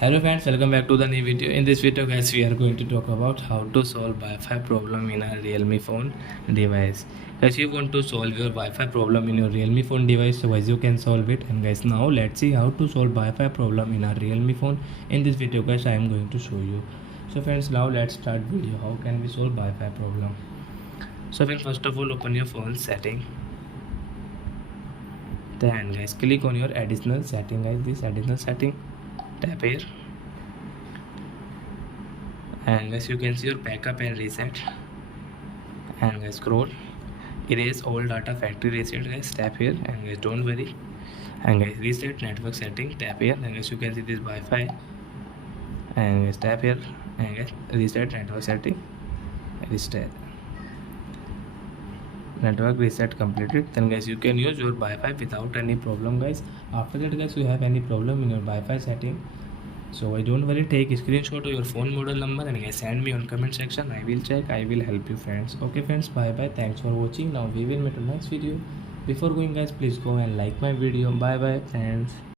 Hello friends, welcome back to the new video. In this video guys, we are going to talk about how to solve Wi-Fi problem in a Realme phone device. Guys, you want to solve your Wi-Fi problem in your Realme phone device, so guys you can solve it. And guys, now let's see how to solve Wi-Fi problem in a Realme phone. In this video guys, I am going to show you. So friends, now let's start video. How can we solve Wi-Fi problem? So friends, first of all, open your phone setting. Then guys, click on your additional setting. Guys, this additional setting, tap here, and guys you can see your backup and reset, and guys scroll, erase all data factory reset. Guys tap here, and guys don't worry, and guys reset network setting, tap here, and guys you can see this Wi-Fi, and guys tap here, and guys reset network setting, reset network reset completed. Then guys you can use your Wi-Fi without any problem. Guys, after that guys you have any problem in your Wi-Fi setting, so I don't worry, take a screenshot of your phone model number and guys send me on comment section. I will check, I will help you friends. Okay friends, bye bye, thanks for watching. Now we will meet in next video. Before going guys, please go and like my video. Bye bye friends.